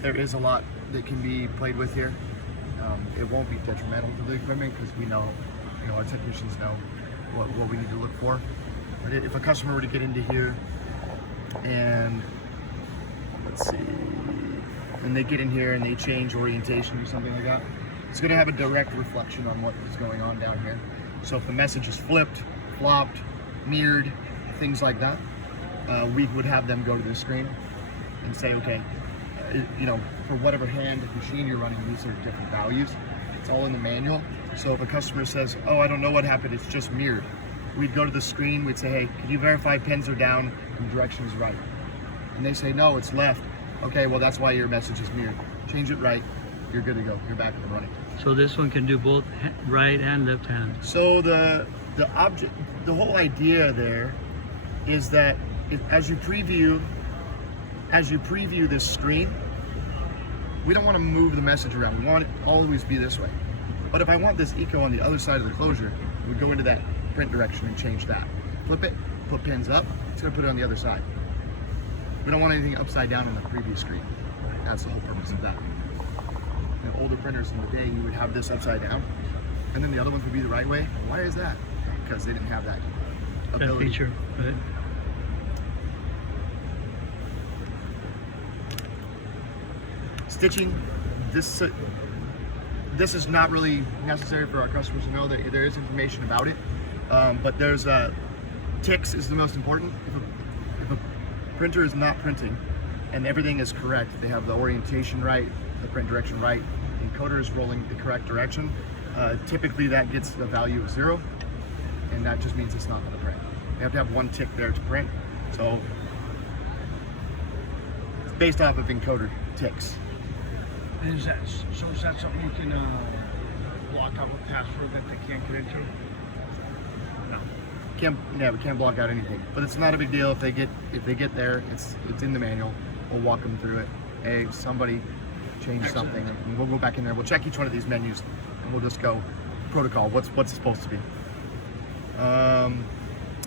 there is a lot that can be played with here. It won't be detrimental to the equipment because we know, our technicians know what we need to look for. But if a customer were to get into here and let's see, and they get in here and they change orientation or something like that, it's going to have a direct reflection on what is going on down here. So if the message is flipped, flopped, mirrored, things like that, we would have them go to the screen and say, okay, for whatever hand machine you're running, these are different values. It's all in the manual. So if a customer says, oh, I don't know what happened, it's just mirrored, we'd go to the screen, we'd say, hey, can you verify pins are down and direction is right? And they say, no, it's left. Okay, well, that's why your message is mirrored. Change it right, you're good to go. You're back and running. So this one can do both right and left hand. So the whole idea there is that as you preview this screen, we don't want to move the message around. We want it to always be this way. But if I want this eco on the other side of the closure, we go into that print direction and change that. Flip it, put pins up, it's going to put it on the other side. We don't want anything upside down on the previous screen. That's the whole purpose of that. In older printers in the day, you would have this upside down, and then the other ones would be the right way. Why is that? Because they didn't have that ability. That feature, right? Stitching, this is not really necessary for our customers to know. That there is information about it, but there's ticks is the most important. If a printer is not printing and everything is correct, they have the orientation right, the print direction right, the encoder is rolling the correct direction, typically that gets the value of 0, and that just means it's not going to print. You have to have one tick there to print, so it's based off of encoder ticks. Is that something you can block out with password that they can't get into? No. We can't block out anything. But it's not a big deal if they get there. It's in the manual. We'll walk them through it. Hey, somebody changed something, and we'll go back in there. We'll check each one of these menus, and we'll just go protocol. What's it supposed to be?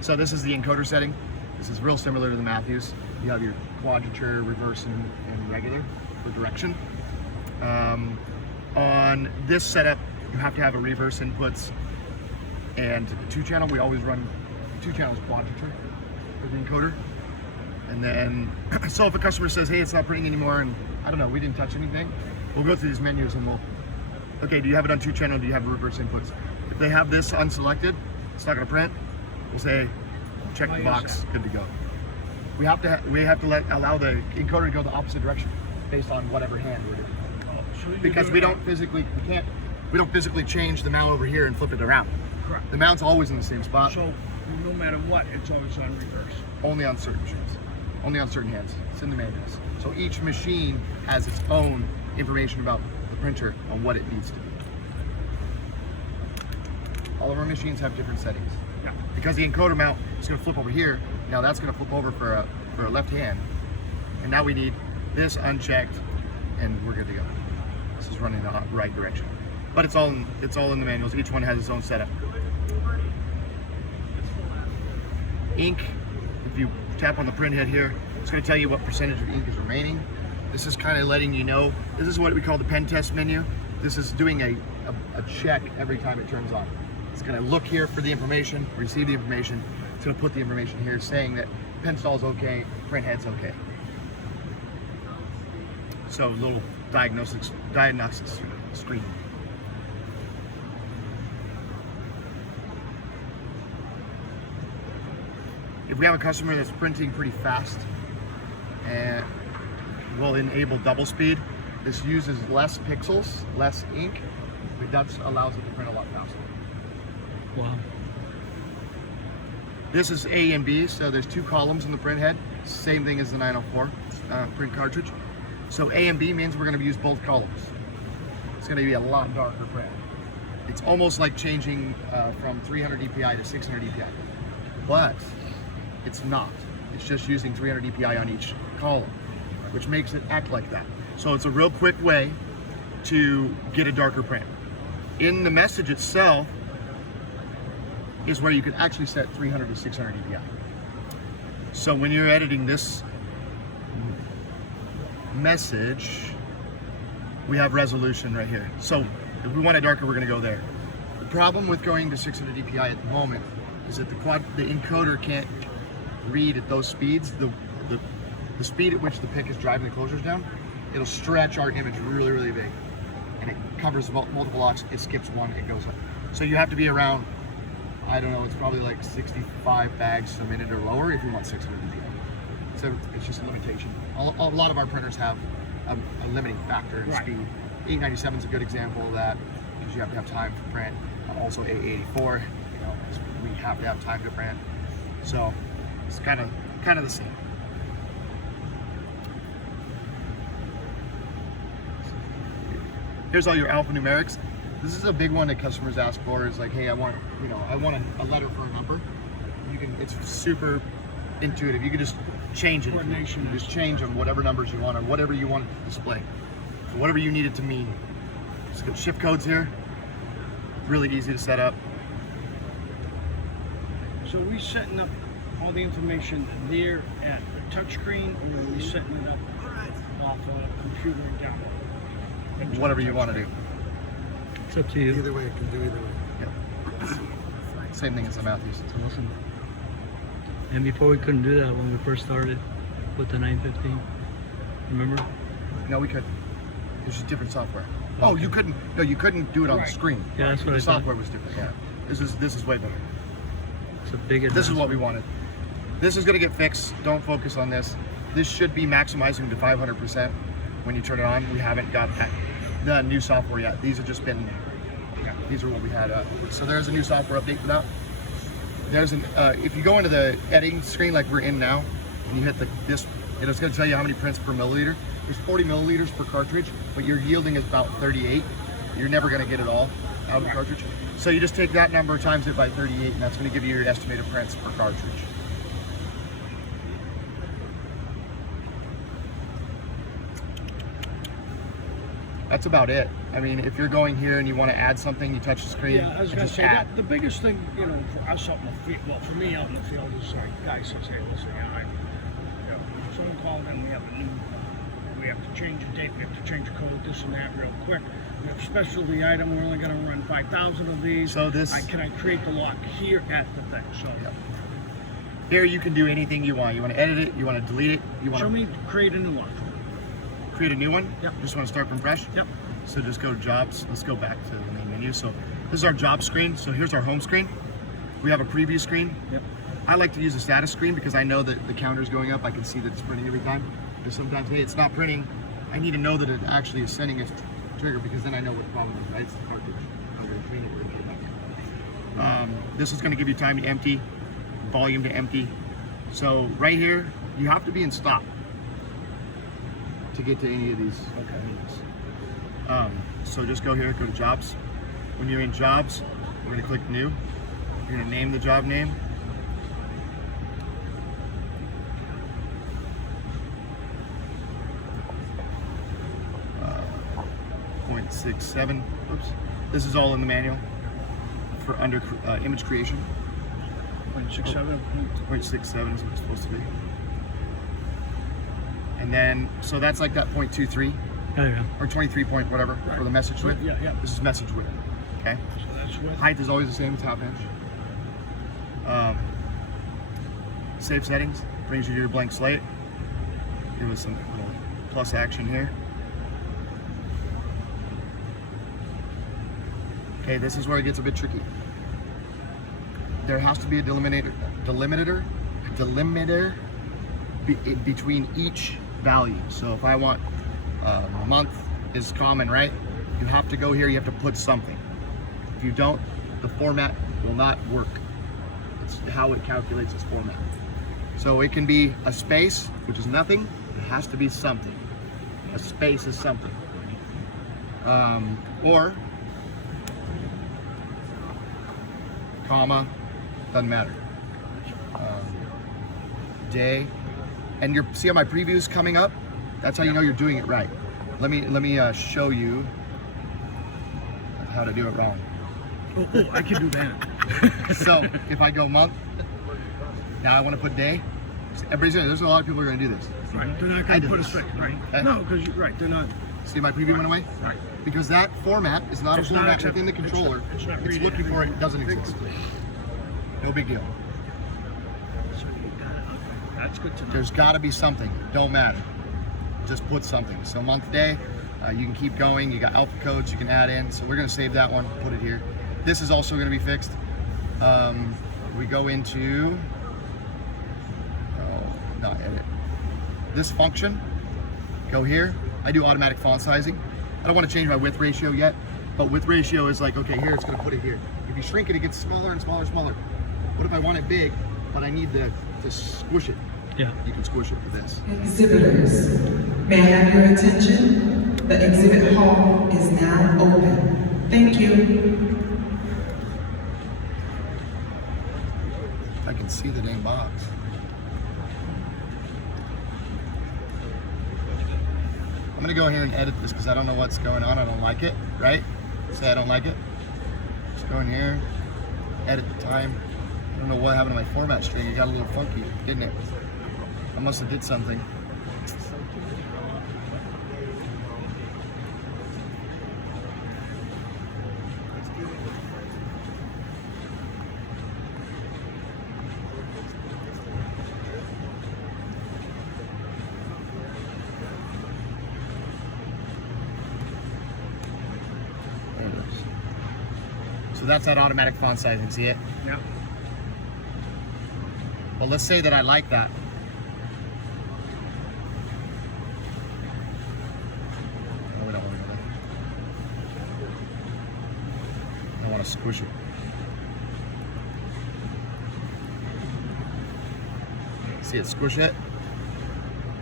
So this is the encoder setting. This is real similar to the Matthews. You have your quadrature, reverse, and regular for direction. On this setup, you have to have a reverse inputs and 2-channel. We always run 2 channels quadrature for the encoder. And then, so if a customer says, hey, it's not printing anymore, and I don't know, we didn't touch anything, we'll go through these menus and okay, do you have it on 2-channel? Do you have reverse inputs? If they have this unselected, it's not gonna print. We'll say, check the box, good to go. We have to allow the encoder to go the opposite direction based on whatever hand we're doing. Because we don't physically change the mount over here and flip it around. Correct. The mount's always in the same spot. So no matter what, it's always on reverse. Only on certain machines. Only on certain hands. It's in the manuals. So each machine has its own information about the printer on what it needs to be. All of our machines have different settings. Yeah. Because the encoder mount is going to flip over here, now that's going to flip over for a left hand. And now we need this unchecked, and we're good to go. This is running the right direction. But it's all in the manuals. Each one has its own setup. Ink, if you tap on the print head here, it's going to tell you what percentage of ink is remaining. This is kind of letting you know, this is what we call the pen test menu. This is doing a check every time it turns on. It's going to look here for the information, receive the information. It's going to put the information here saying that pen stall's okay, print head's okay. So little diagnostics screen. If we have a customer that's printing pretty fast and will enable double speed, this uses less pixels, less ink, but that allows it to print a lot faster. Wow. This is A and B, so there's 2 columns in the print head, same thing as the 904 print cartridge. So A and B means we're going to use both columns. It's going to be a lot darker print. It's almost like changing from 300 dpi to 600 dpi, but it's not. It's just using 300 dpi on each column, which makes it act like that. So it's a real quick way to get a darker print. In the message itself is where you can actually set 300 to 600 dpi. So when you're editing this message, we have resolution right here. So if we want it darker, we're going to go there. The problem with going to 600 dpi at the moment is that the encoder can't read at those speeds the speed at which the pick is driving the closures down. It'll stretch our image really, really big, and it covers multiple locks. It skips one, it goes up. So you have to be around, I don't know, it's probably like 65 bags a minute or lower if you want 600 dpi. So it's just a limitation. A lot of our printers have a limiting factor in Right. speed. 897 is a good example of that, because you have to have time for print. Also 884, we have to have time to print. So it's kind of the same. Here's all your alphanumerics. This is a big one that customers ask for. Is like, hey, I want a letter for a number. It's super intuitive. You can just change it. Coordination. You just change on whatever numbers you want or whatever you want to display. So whatever you need it to mean. Just got shift codes here. Really easy to set up. So are we setting up all the information there at the touchscreen, or are we setting it up off a computer down? Whatever you want to do. It's up to you. Either way, it can do either way. Yep. Same thing as the Matthews. It's awesome. And before we couldn't do that when we first started with the 915. Remember? No, we could. It's just different software. Oh, you couldn't. No, you couldn't do it on the Right. screen. Yeah, that's what The I thought. software was different. Yeah. This is way better. It's a big This is what we advancement. wanted. This is going to get fixed. Don't focus on this. This should be maximizing to 500% when you turn it on. We haven't got the new software yet. These have just been. These are what we had. So there's a new software update for that. There's an if you go into the editing screen like we're in now, and you hit this, it's going to tell you how many prints per milliliter. There's 40 milliliters per cartridge, but your yielding is about 38. You're never going to get it all out of the cartridge. So you just take that number times it by 38, and that's going to give you your estimated prints per cartridge. That's about it. I mean, if you're going here and you want to add something, you touch the screen. Yeah, I was and gonna just say add. that the biggest thing, for us out in the field, well, for me out in the field is like, guy says, hey, listen, someone called in, we have to change a date, we have to change a code, this and that real quick. We have a specialty item, we're only gonna run 5,000 of these. So this- Can I create the lock here at the thing? So, Yep. Here you can do anything you want. You want to edit it, you want to delete it, you want show to me create a new lock. create a new one. Yep. Just want to start from fresh. Yep. So just go to jobs. Let's go back to the main menu. So this is our job screen. So here's our home screen. We have a preview screen. Yep. I like to use a status screen because I know that the counter's going up. I can see that it's printing every time. Because sometimes, hey, it's not printing. I need to know that it actually is sending its trigger, because then I know what the problem is, right? It's the cartridge. I'm going to clean it. This is going to give you time to empty, volume to empty. So right here, you have to be in stop to get to any of these menus. So just go here, go to jobs. When you're in jobs, we're going to click new. You're going to name the job name. .67. Oops. This is all in the manual for under image creation. 0.67. 0.67 is what it's supposed to be. And then, so that's like that 0.23 There you go. or 23 point whatever Right. for the message width. Yeah, yeah. This is message width. Okay. So that's what. Height is always the same, it's half inch. Save settings brings you to your blank slate. Give us some little plus action here. Okay, this is where it gets a bit tricky. There has to be a delimiter between each value. So if I want month is common, right? You have to go here, you have to put something. If you don't, the format will not work. It's how it calculates its format. So it can be a space, which is nothing. It has to be something. A space is something. Or comma, doesn't matter. Day, and you see how my preview is coming up? That's how you know you're doing it right. Let me show you how to do it wrong. Oh, I can do that. So if I go month, now I want to put day. Everybody's doing it. There's a lot of people who are going to do this. Right. They're not I going did to put a this. stick, right? Okay. No, because you're right. They're not. See, my preview went away? Right. Because that format is not It's a not format accept- within the it's controller. not- it's not It's reading looking it. for it doesn't exist. No big deal. So you got it. Okay. That's good to know. There's got to be something. Don't matter. Just put something. So month, day, you can keep going. You got alpha codes you can add in. So we're going to save that one, put it here. This is also going to be fixed. We go into, not edit. This function, go here. I do automatic font sizing. I don't want to change my width ratio yet, but width ratio is like, okay, here, it's going to put it here. If you shrink it, it gets smaller and smaller and smaller. What if I want it big, but I need to squish it? Yeah. You can squish it with this. Exhibitors, may I have your attention? The exhibit hall is now open. Thank you. I can see the name box. I'm gonna go here and edit this because I don't know what's going on. I don't like it, right? Say I don't like it. Just go in here, edit the time. I don't know what happened to my format string. It got a little funky, didn't it? I must have did something. There it is. So that's that automatic font sizing, see it? Yeah. Well, let's say that I like that. No, we don't want to go there. I want to squish it. See it, squish it.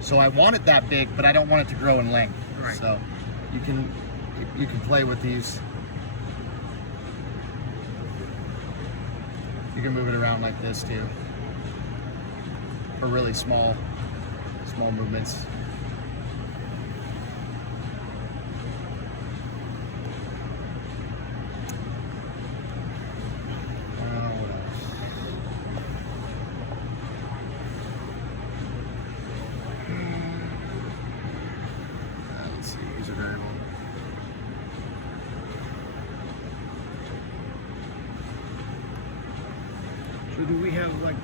So I want it that big, but I don't want it to grow in length. Right. So you can play with these. You can move it around like this too. For really small movements. What else? Let's see, user variable. So do we have like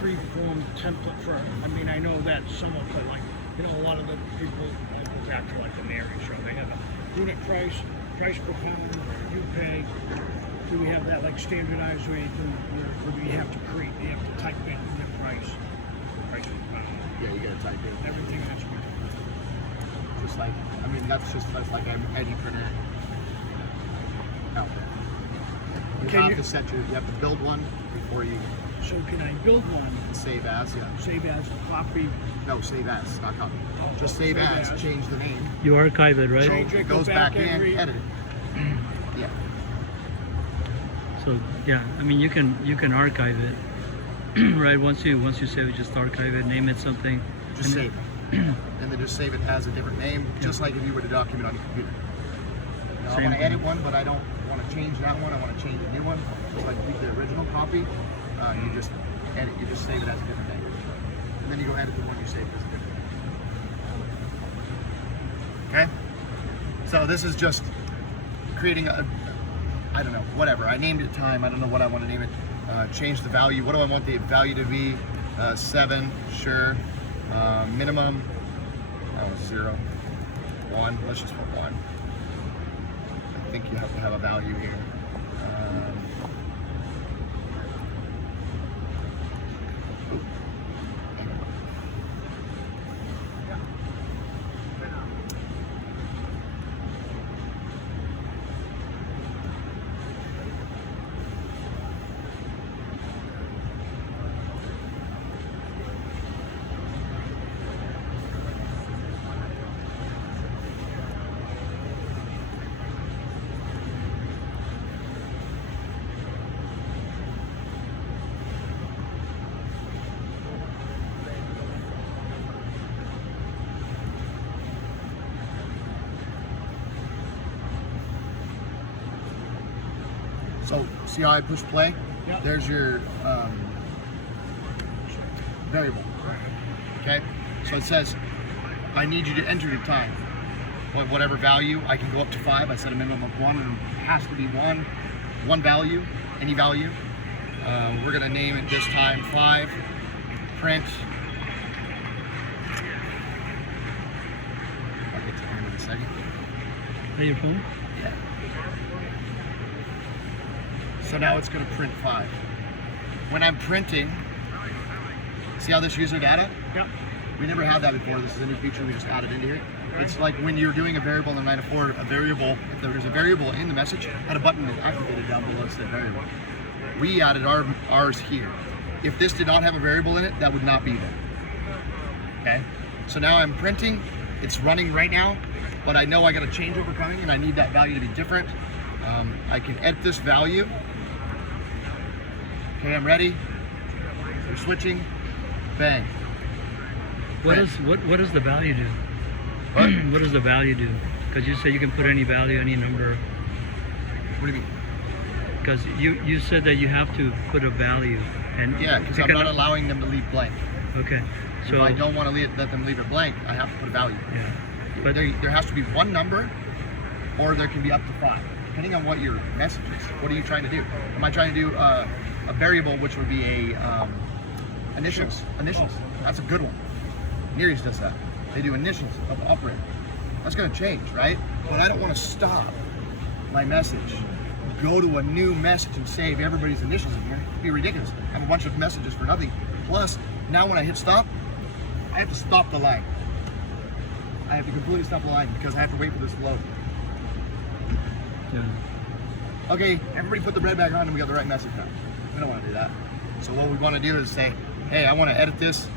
free-form template for? I mean, I know that some of the like, a lot of the people like go back to like the Mary show. They have a unit price per pound, you pay. Do we have that like standardized or anything, or do you have to create? You have to type in your price per pound. Yeah, you gotta type in. Everything has to be done. Just like, I mean, that's like any printer out there. You Can have you- to set you have to build one before you So can I build one, save as, yeah. save as, copy? No, save as, not copy. Oh, Just save save as, as. change the name. You archive it, right? So Change it, it go goes back back in, and edit it. Yeah. So yeah, I mean you can archive it, right? Once you save it, just archive it, name it something. Just and save it. And then just save it as a different name, just like if you were to document on your computer. Now, I Same want to thing. edit one, but I don't want to change that one. I want to change a new one. Just like keep the original copy. You just edit, you just save it as a different name. And then you go edit the one you saved as a different name. Okay? So this is just creating a, I don't know, whatever. I named it time. I don't know what I want to name it. Change the value. What do I want the value to be? 7, sure. Minimum, 0. 1, let's just put 1. I think you have to have a value here. So see how I push play? Yep. There's your variable. Okay? So it says, I need you to enter your time. Whatever value, I can go up to 5. I set a minimum of 1, and it has to be one value, any value. We're gonna name it this time 5. Print. I'll get to the end in a second. Is that your phone? Yeah. So now it's going to print 5. When I'm printing, see how this user data? Yep. We never had that before. This is a new feature we just added into here. It's like when you're doing a variable in the 904, a variable, if there was a variable in the message, had a button that activated down below that said variable. We added ours here. If this did not have a variable in it, that would not be there. Okay? So now I'm printing, it's running right now, but I know I got a changeover coming and I need that value to be different. I can edit this value. Okay, I'm ready. We're switching. Bang. What Print. does the value do? What? What does the value do? Because you said you can put any value, any number. What do you mean? Because you said that you have to put a value. And Yeah, because I'm not allowing them to leave blank. Okay, If so I don't want to let them leave it blank, I have to put a value. yeah, But there has to be one number, or there can be up to 5, depending on what your message is. What are you trying to do? Am I trying to do a variable, which would be a initials? Initials. That's a good one. Nereus does that. They do initials of the operator. That's going to change, right? But I don't want to stop my message, go to a new message and save everybody's initials in here. It'd be ridiculous. Have a bunch of messages for nothing. Plus, now when I hit stop, I have to stop the line. I have to completely stop the line because I have to wait for this to load. yeah. Okay, everybody put the red back on and we got the right message now. We don't want to do that. So what we want to do is say, hey, I want to edit this.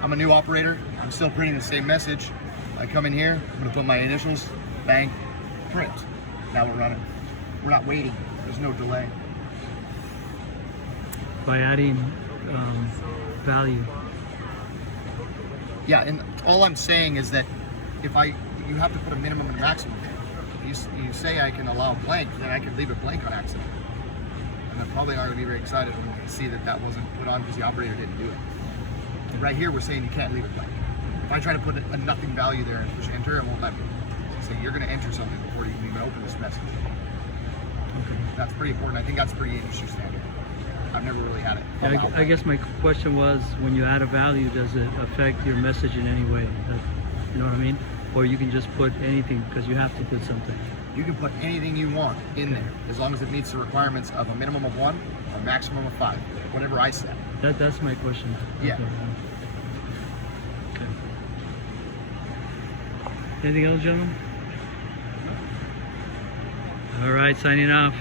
I'm a new operator. I'm still printing the same message. I come in here, I'm going to put my initials, bang, print. Now we're running. We're not waiting. There's no delay. By adding value. Yeah, and all I'm saying is that you have to put a minimum and maximum. You say I can allow blank, then I can leave it blank on accident. And they're probably not going to be very excited when they see that wasn't put on because the operator didn't do it. Right here, we're saying you can't leave it blank. If I try to put a nothing value there and push enter, it won't let me. So you're going to enter something before you can even open this message. Okay. That's pretty important. I think that's pretty industry standard. I've never really had it. Yeah, I guess my question was, when you add a value, does it affect your message in any way? You know what I mean? Or you can just put anything because you have to put something. You can put anything you want in there as long as it meets the requirements of a minimum of 1, a maximum of 5, whatever I set. That's my question. Yeah. Okay. Anything else, gentlemen? All right, signing off.